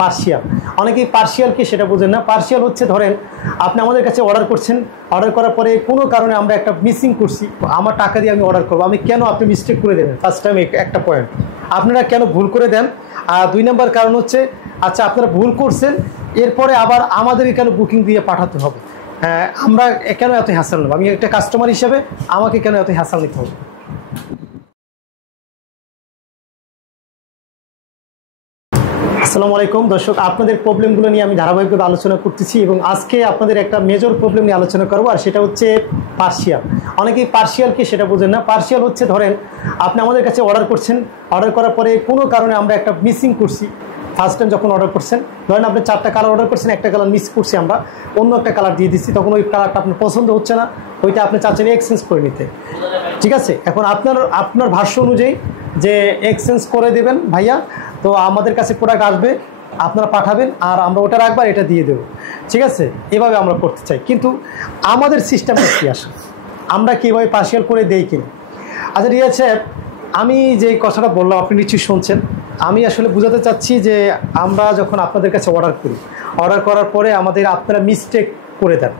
Partial. অনেকেই partial কি সেটা বোঝেন না। পার্সিয়াল হচ্ছে ধরেন আপনি আমাদের কাছে অর্ডার করছেন, অর্ডার করার পরে কোনো কারণে আমরা একটা মিসিং করছি, আমার টাকা দিয়ে আমি অর্ডার করবো, আমি কেন আপনি মিস্টেক করে দেবেন ফার্স্ট টাইম একটা পয়েন্ট, আপনারা কেন ভুল করে দেন। আর 2 নম্বর কারণ হচ্ছে আচ্ছা আপনারা ভুল করছেন এরপরে আবার আমাদের কেন বুকিং দিয়ে পাঠাতে হবে, আমরা কেন এত হ্যাসেল নেব, আমি একটা কাস্টমার হিসেবে আমাকে কেন এত হ্যাসেল নিতে হবে। আসসালামু আলাইকুম দর্শক, আপনাদের প্রবলেমগুলো নিয়ে আমি ধারাবাহিকভাবে আলোচনা করতেছি এবং আজকে আপনাদের একটা মেজর প্রবলেম নিয়ে আলোচনা করবো, আর সেটা হচ্ছে পার্সিয়াল। অনেকেই পার্সিয়াল কি সেটা বোঝেন না। পার্সিয়াল হচ্ছে ধরেন আপনি আমাদের কাছে অর্ডার করছেন, অর্ডার করার পরে কোনো কারণে আমরা একটা মিসিং করছি, ফার্স্ট টাইম যখন অর্ডার করছেন ধরেন আপনি 4টা কালার অর্ডার করছেন, একটা কালার মিস করছি, আমরা অন্য একটা কালার দিয়ে দিচ্ছি, তখন ওই কালারটা আপনার পছন্দ হচ্ছে না, ওইটা আপনি চাচ্ছেন এক্সচেঞ্জ করে নিতে, ঠিক আছে। এখন আপনার ভাষ্য অনুযায়ী যে এক্সচেঞ্জ করে দেবেন ভাইয়া, তো আমাদের কাছে প্রোডাক্ট আসবে, আপনারা পাঠাবেন আর আমরা ওটা রাখবার এটা দিয়ে দেবো, ঠিক আছে। এভাবে আমরা করতে চাই, কিন্তু আমাদের সিস্টেমটা কী আসে, আমরা কীভাবে পার্সিয়াল করে দেই কিনা। আচ্ছা রিয়া সাহেব, আমি যে কথাটা বললাম আপনি নিশ্চয়ই শুনছেন, আমি আসলে বোঝাতে চাচ্ছি যে আমরা যখন আপনাদের কাছে অর্ডার করি, অর্ডার করার পরে আপনারা মিস্টেক করে দেন,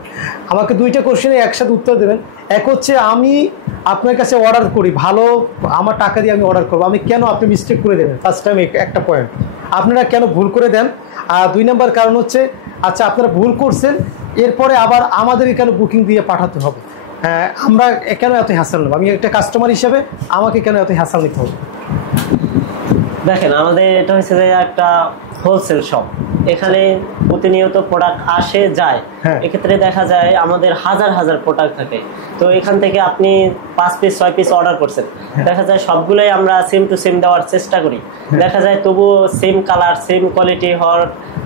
আমাকে 2টা কোশ্চেনে একসাথে উত্তর দেবেন। এক হচ্ছে আমি আপনার কাছে অর্ডার করি ভালো, আমার টাকা দিয়ে আমি অর্ডার করবো, আমি কেন আপনি মিস্টেক করে দেবেন ফার্স্ট টাইম একটা পয়েন্ট, আপনারা কেন ভুল করে দেন। আর 2 নম্বর কারণ হচ্ছে আচ্ছা আপনারা ভুল করছেন এরপরে আবার আমাদের কেন বুকিং দিয়ে পাঠাতে হবে, আমরা কেন এত হ্যাসেল নেব, আমি একটা কাস্টমার হিসেবে আমাকে কেন এত হ্যাসেল নিতে হবে। দেখেন আমাদের এটা হচ্ছে যে একটা হোলসেল শপ, এখানে প্রতিনিয়ত প্রোডাক্ট আসে যায়, এক্ষেত্রে দেখা যায় আমাদের হাজার হাজার প্রোডাক্ট থাকে, তো এখান থেকে আপনি 5 পিস 6 পিস অর্ডার করছেন, দেখা যায় সবগুলোই আমরা সেম টু সেম দেওয়ার চেষ্টা করি, দেখা যায় তবুও সেম কালার সেম কোয়ালিটি হওয়ার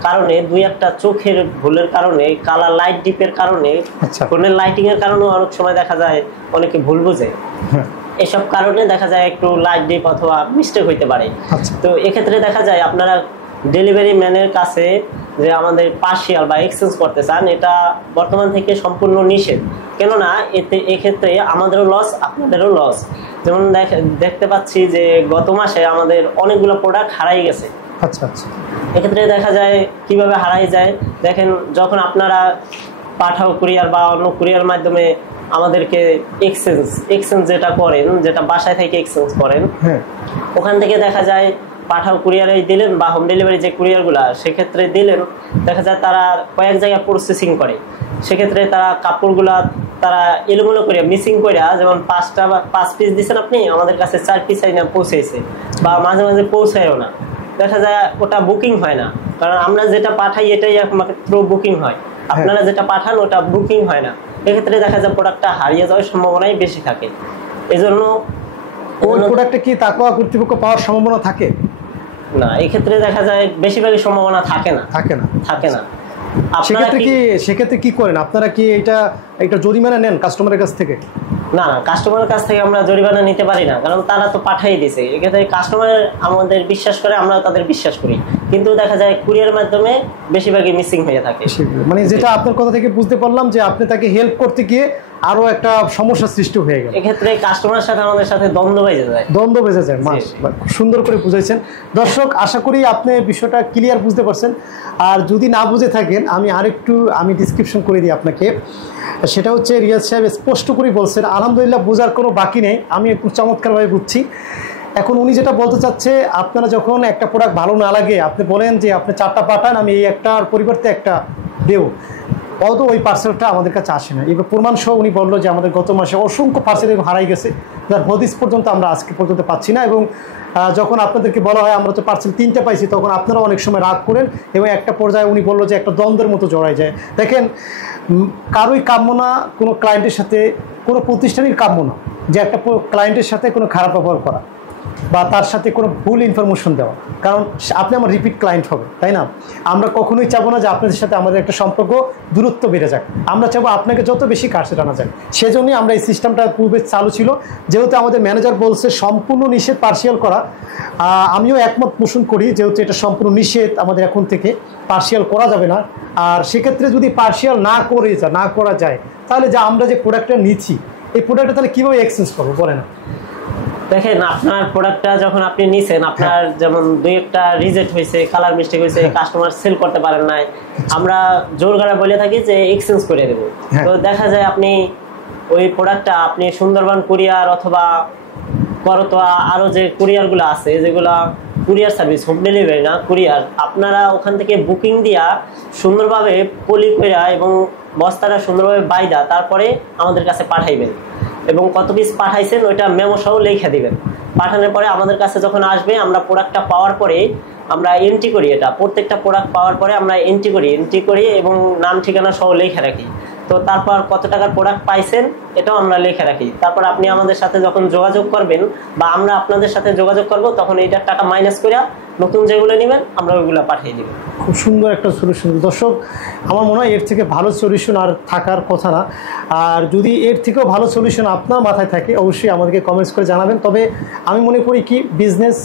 কারণে 2-1টা চোখের ভুলের কারণে, কালার লাইট ডিপের কারণে, ফোনের লাইটিং এর কারণেও অনেক সময় দেখা যায় অনেকে ভুল বুঝে, এসব কারণে দেখা যায় একটু লাইট ডিপ অথবা মিস্টেক হইতে পারে। তো এক্ষেত্রে দেখা যায় আপনারা ডেলিভারি ম্যানের কাছে যে আমাদের পার্সিয়াল বা এক্সচেঞ্জ করতে চান, এটা বর্তমান থেকে সম্পূর্ণ নিষেধ, কেননা এক্ষেত্রে আমাদেরও লস আপনাদেরও লস। যেমন দেখতে পাচ্ছি যে গত মাসে আমাদের অনেকগুলো প্রোডাক্ট হারাই গেছে। আচ্ছা আচ্ছা, এক্ষেত্রে দেখা যায় কিভাবে হারাই যায়, দেখেন যখন আপনারা পাঠাও কুরিয়ার বা অন্য কুরিয়ার মাধ্যমে আমাদেরকে এক্সচেঞ্জ যেটা করেন, যেটা বাসায় থেকে এক্সচেঞ্জ করেন, ওখান থেকে দেখা যায় পাঠাও কুরিয়ারে দিলেন বা হোম ডেলিভারি যে কুরিয়ারগুলো সেক্ষেত্রে দিলেন, দেখা যায় তারা কয়েক জায়গায় প্রসেসিং করে, সেক্ষেত্রে তারা কাপড়গুলা তারা এলোমেলো করে মিসিং করে, যেমন 5 পিস দিচ্ছেন আপনি, আমাদের কাছে 4 পিস আইনা পৌঁছেছে বা মাঝে মাঝে পৌঁছায়ও না, দেখা যায় ওটা বুকিং হয় না, কারণ আমরা যেটা পাঠাই এটাই একমাত্র বুকিং হয়, আপনারা যেটা পাঠান ওটা বুকিং হয় না, এক্ষেত্রে দেখা যায় প্রোডাক্টটা হারিয়ে যাওয়ার সম্ভাবনাই বেশি থাকে। এজন্য ওই প্রোডাক্টে কি তাকওয়া কর্তৃপক্ষ পাওয়ার সম্ভাবনা থাকে না, এক্ষেত্রে দেখা যায় বেশিরভাগই সম্ভাবনা থাকে না। সেক্ষেত্রে কি করেন আপনারা, কি এটা জরিমানা নেন কাস্টমারের কাছ থেকে? না, কাস্টমারের কাছ থেকে আমরা জরিমানা নিতে পারি না, কারণ তারা তো পাঠাই দিয়েছে, এক্ষেত্রে কাস্টমার আমাদের বিশ্বাস করে, আমরা তাদের বিশ্বাস করি, কিন্তু দেখা যায় কুরিয়ার মাধ্যমে বেশিরভাগই মিসিং হয়ে থাকে। মানে যেটা আপনার কথা থেকে বুঝতে পারলাম যে আপনি তাকে হেল্প করতে গিয়ে আরো একটা সমস্যা সৃষ্টি হয়ে গেল, এক্ষেত্রে কাস্টমারের সাথে আমাদের সাথে দ্বন্দ্ব বেজে যায়। খুব সুন্দর করে বুঝাইছেন। দর্শক, আশা করি আপনি বিষয়টা ক্লিয়ার বুঝতে পারছেন, আর যদি না বুঝে থাকেন আমি ডিসক্রিপশন করে দিই আপনাকে, সেটা হচ্ছে রিয়াজ সাহেব স্পষ্ট করে বলছেন, আলহামদুলিল্লাহ বোঝার কোনো বাকি নেই, আমি একটু চমৎকারভাবে বুঝছি। এখন উনি যেটা বলতে চাচ্ছে, আপনারা যখন একটা প্রোডাক্ট ভালো না লাগে আপনি বলেন যে আপনি 4টা পাঠান, আমি এই একটার পরিবর্তে একটা দেব, অত ওই পার্সেলটা আমাদের কাছে আসে না। এবার প্রমাণ সহ উনি বললো যে আমাদের গত মাসে অসংখ্য পার্সেল হারাই গেছে, যার হদিস পর্যন্ত আমরা আজকে পর্যন্ত পাচ্ছি না, এবং যখন আপনাদেরকে বলা হয় আমরা তো পার্সেল 3টা পাইছি, তখন আপনারা অনেক সময় রাগ করেন, এবং একটা পর্যায়ে উনি বললো যে একটা দ্বন্দ্বের মতো জড়াই যায়। দেখেন, কারোই কাম্য না কোনো ক্লায়েন্টের সাথে, কোনো প্রতিষ্ঠানের কাম্য না যে একটা ক্লায়েন্টের সাথে কোনো খারাপ ব্যবহার করা বা তার সাথে কোনো ভুল ইনফরমেশন দেওয়া, কারণ আপনি আমার রিপিট ক্লায়েন্ট হবে, তাই না? আমরা কখনোই চাবো না যে আপনাদের সাথে আমাদের একটা সম্পর্ক দূরত্ব বেড়ে যাক, আমরা চাবো আপনাকে যত বেশি কাছে টানা যায়। সেজন্যই আমরা এই সিস্টেমটা পূর্বে চালু ছিল, যেহেতু আমাদের ম্যানেজার বলছে সম্পূর্ণ নিষেধ পার্সিয়াল করা, আমিও একমত পোষণ করি, যেহেতু এটা সম্পূর্ণ নিষেধ, আমাদের এখন থেকে পার্সিয়াল করা যাবে না। আর সেক্ষেত্রে যদি পার্সিয়াল না করা যায়, তাহলে আমরা যে প্রোডাক্টটা নিচ্ছি এই প্রোডাক্টটা তাহলে কীভাবে এক্সচেঞ্জ করবো বলে না? দেখেন আপনার প্রোডাক্টটা যখন আপনি নিছেন, আপনার যেমন দুই একটা রিজেক্ট হয়েছে, কালার মিস্টেক হয়েছে, কাস্টমার সেল করতে পারেন নাই, আমরা জোর গলা বলে থাকি যে এক্সচেঞ্জ করে দেবো। তো দেখা যায় আপনি ওই প্রোডাক্টটা আপনি সুন্দরবন কুরিয়ার অথবা করতোয়া আরো যে কুরিয়ারগুলো আছে, যেগুলা কুরিয়ার সার্ভিস, হোম ডেলিভারি না কুরিয়ার, আপনারা ওখান থেকে বুকিং দিয়া সুন্দরভাবে পলি কইরা এবং বস্তাটা সুন্দরভাবে বাইদা তারপরে আমাদের কাছে পাঠাইবেন এবং কত পিস পাঠাইছেন ওইটা মেমো সহ লিখে দিবেন। পাঠানোর পরে আমাদের কাছে যখন আসবে, আমরা প্রোডাক্টটা পাওয়ার পরে আমরা এন্ট্রি করি, এটা প্রত্যেকটা প্রোডাক্ট পাওয়ার পরে আমরা এন্ট্রি করি এবং নাম ঠিকানা সহ লিখে রাখি। তো তারপর কত টাকার প্রোডাক্ট পাইছেন এটাও আমরা লিখে রাখি। তারপর আপনি আমাদের সাথে যখন যোগাযোগ করবেন বা আমরা আপনাদের সাথে যোগাযোগ করব, তখন এইটার টাকা মাইনাস করে নতুন যেগুলো নেবেন আমরা ওইগুলো পাঠিয়ে দিব। খুব সুন্দর একটা সলিউশন দর্শক, আমার মনে হয় এর থেকে ভালো সলিউশন আর থাকার কথা না। আর যদি এর থেকেও ভালো সলিউশন আপনার মাথায় থাকে অবশ্যই আমাদেরকে কমেন্টস করে জানাবেন। তবে আমি মনে করি কি, বিজনেস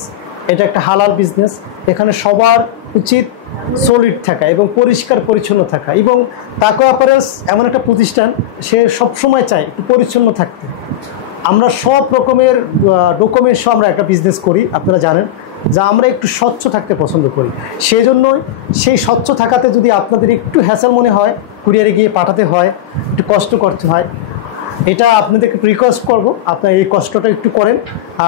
এটা একটা হালাল বিজনেস, এখানে সবার উচিত সলিড থাকা এবং পরিষ্কার পরিচ্ছন্ন থাকা। এবং তাকওয়া অ্যাপারেলস এমন একটা প্রতিষ্ঠান, সে সবসময় চায় একটু পরিচ্ছন্ন থাকতে। আমরা সব রকমের ডকুমেন্টস সহ আমরা একটা বিজনেস করি, আপনারা জানেন, যা আমরা একটু স্বচ্ছ থাকতে পছন্দ করি। সেই জন্যই সেই স্বচ্ছ থাকাতে যদি আপনাদের একটু হ্যাসেল মনে হয়, কুরিয়ারে গিয়ে পাঠাতে হয়, একটু কষ্ট করতে হয়, এটা আপনাদেরকে রিকোয়েস্ট করবো আপনারা এই কষ্টটা একটু করেন।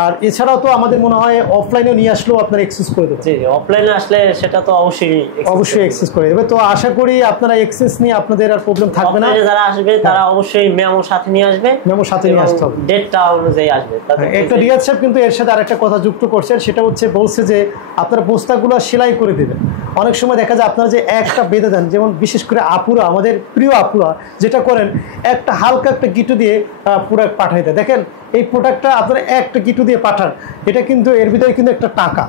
আর এছাড়াও তো আমাদের মনে হয় অফলাইনেও নিয়ে আসলেও আপনারা এক্সচেঞ্জ করে দেবেন। জি, অফলাইনে আসলে সেটা তো অবশ্যই এক্সচেঞ্জ করে দেবে। তো আশা করি আপনারা এক্সচেঞ্জ নিয়ে আপনাদের আর প্রবলেম থাকবে না। যারা আসবে তারা অবশ্যই মেমো সাথে নিয়ে আসবে, মেমো সাথে নিয়ে আসতে হবে, ডেটটা অনুযায়ী আসবে। একটা রিয়াজ সাহেব কিন্তু এর সাথে আরেকটা কথা যুক্ত করছেন, সেটা হচ্ছে বলছে যে আপনারা বস্তাগুলো সেলাই করে দেবেন। অনেক সময় দেখা যায় আপনারা যে একটা বেঁধে দেন, যেমন বিশেষ করে আপুরা, আমাদের প্রিয় আপুরা যেটা করেন, একটা হালকা একটা গিটু দিয়ে প্রোডাক্ট পাঠাই দেয়। দেখেন এই প্রোডাক্টটা আপনারা একটা গিটু দিয়ে পাঠান, এটা কিন্তু এর ভিতরে কিন্তু একটা টাকা।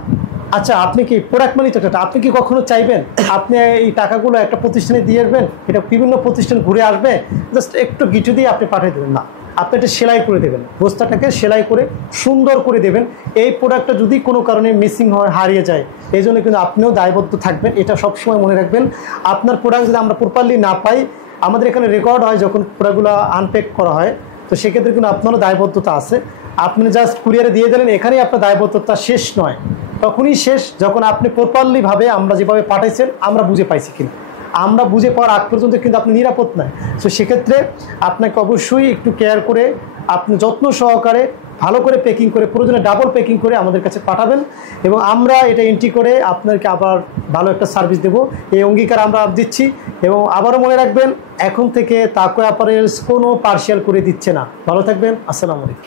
আচ্ছা, আপনি কি প্রোডাক্ট মানি তো টাকা, আপনি কি কখনো চাইবেন আপনি এই টাকাগুলো একটা প্রতিষ্ঠানে দিয়ে আসবেন, এটা বিভিন্ন প্রতিষ্ঠান ঘুরে আসবে, জাস্ট একটু গিটু দিয়ে আপনি পাঠিয়ে দেবেন? না, আপনি এটা সেলাই করে দেবেন, বস্তাটাকে সেলাই করে সুন্দর করে দেবেন। এই প্রোডাক্টটা যদি কোনো কারণে মিসিং হয়, হারিয়ে যায়, এই জন্য কিন্তু আপনিও দায়বদ্ধ থাকবেন। এটা সবসময় মনে রাখবেন। আপনার প্রোডাক্ট যদি আমরা প্রপারলি না পাই, আমাদের এখানে রেকর্ড হয় যখন প্রোডাক্টগুলো আনপ্যাক করা হয়, তো সেক্ষেত্রে কিন্তু আপনারও দায়বদ্ধতা আছে। আপনি জাস্ট কুরিয়ারে দিয়ে দিলেন, এখানেই আপনার দায়বদ্ধতা শেষ নয়, তখনই শেষ যখন আপনি প্রপারলিভাবে আমরা যেভাবে পাঠাইছেন আমরা বুঝে পাইছি কিনা। আমরা বুঝে পাওয়ার আগ পর্যন্ত কিন্তু আপনি নিরাপদ নয়। তো সেক্ষেত্রে আপনাকে অবশ্যই একটু কেয়ার করে, আপনি যত্ন সহকারে ভালো করে প্যাকিং করে, প্রয়োজনে ডাবল প্যাকিং করে আমাদের কাছে পাঠাবেন এবং আমরা এটা এন্ট্রি করে আপনাকে আবার ভালো একটা সার্ভিস দেব, এই অঙ্গীকার আমরা দিচ্ছি। এবং আবারও মনে রাখবেন, এখন থেকে তাকওয়া অ্যাপারেলস কোনো পার্সিয়াল করে দিচ্ছে না। ভালো থাকবেন, আসসালামু আলাইকুম।